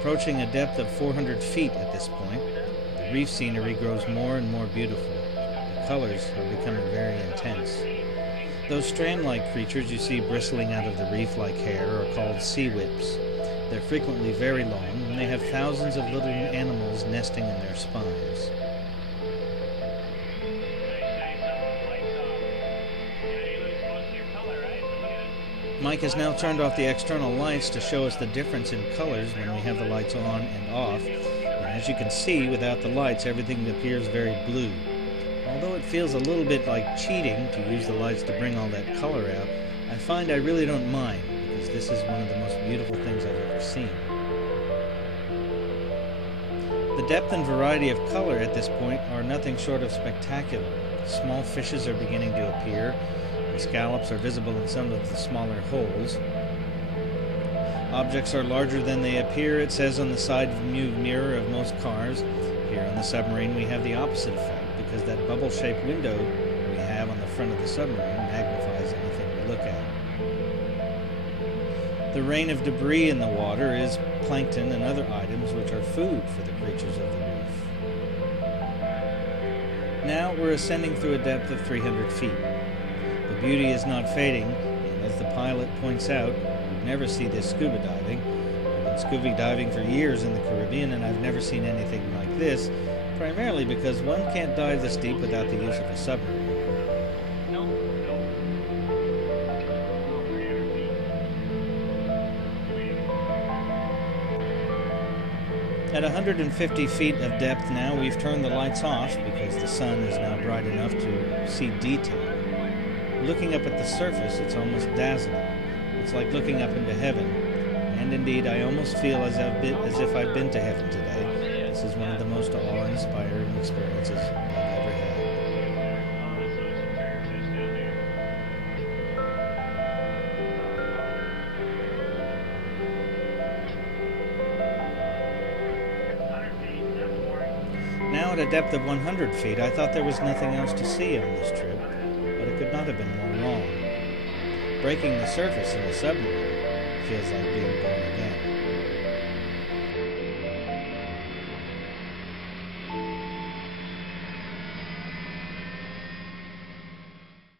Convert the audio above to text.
approaching a depth of 400 feet at this point. The reef scenery grows more and more beautiful. The colors are becoming very intense. Those strand-like creatures you see bristling out of the reef like hair are called sea whips. They're frequently very long, and they have thousands of little animals nesting in their spines. Mike has now turned off the external lights to show us the difference in colors when we have the lights on and off. And as you can see, without the lights, everything appears very blue. Although it feels a little bit like cheating to use the lights to bring all that color out, I find I really don't mind, because this is one of the most beautiful things I've ever seen. The depth and variety of color at this point are nothing short of spectacular. Small fishes are beginning to appear, and scallops are visible in some of the smaller holes. Objects are larger than they appear, it says on the side view mirror of most cars. Here on the submarine we have the opposite effect, because that bubble-shaped window we have on the front of the submarine magnifies anything we look at. The rain of debris in the water is plankton and other items which are food for the creatures of the reef. Now we're ascending through a depth of 300 feet. The beauty is not fading, and as the pilot points out, you'd never see this scuba diving. I've been scuba diving for years in the Caribbean, and I've never seen anything like this, primarily because one can't dive this deep without the use of a submarine. At 150 feet of depth now, we've turned the lights off because the sun is now bright enough to see detail. Looking up at the surface, it's almost dazzling. It's like looking up into heaven. And indeed, I almost feel as if I've been to heaven today. This is one of the most awe-inspiring experiences I've ever had. Now at a depth of 100 feet, I thought there was nothing else to see on this trip, but it could not have been more wrong. Breaking the surface in a submarine feels like being born again.